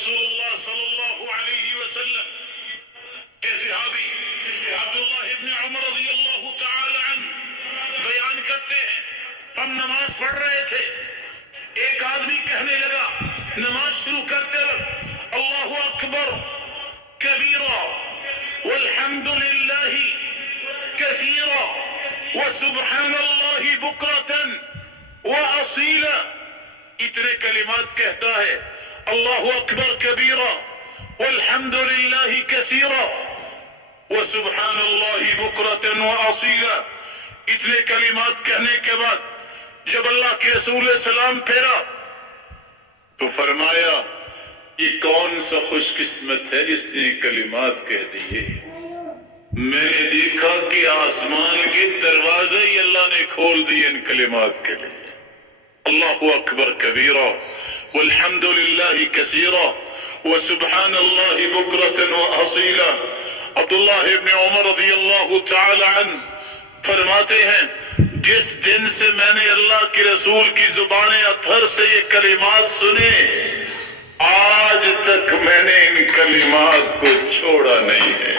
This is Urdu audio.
رسول اللہ صلی اللہ علیہ وسلم کے صحابی عبداللہ ابن عمر رضی اللہ تعالی عنہ بیان کرتے ہیں، ہم نماز پڑھ رہے تھے، ایک آدمی کہنے لگا نماز شروع کرتے وقت اللہ اکبر کبیرا والحمد للہ کثیرا وسبحان اللہ بکرۃ واصیلا، اتنے کلمات کہتا ہے، اللہ اکبر کبیرا والحمد للہ کثیرا وسبحان اللہ بکرۃ واصیلا، اتنے کلمات کہنے کے بعد جب اللہ کے رسول سلام پھیرا تو فرمایا یہ کون سا خوش قسمت ہے جس نے کلمات کہہ دیے، میں نے دیکھا کہ آسمان کے دروازے ہی اللہ نے کھول دیے ان کلمات کے لیے، اللہ اکبر کبیرا والحمد للہ کثیرا وسبحان اللہ بکرۃ واصیلا۔ عبداللہ ابن عمر رضی اللہ تعالی عنہ فرماتے ہیں جس دن سے میں نے اللہ کے رسول کی زبان اطہر سے یہ کلمات سنے آج تک میں نے ان کلمات کو چھوڑا نہیں ہے۔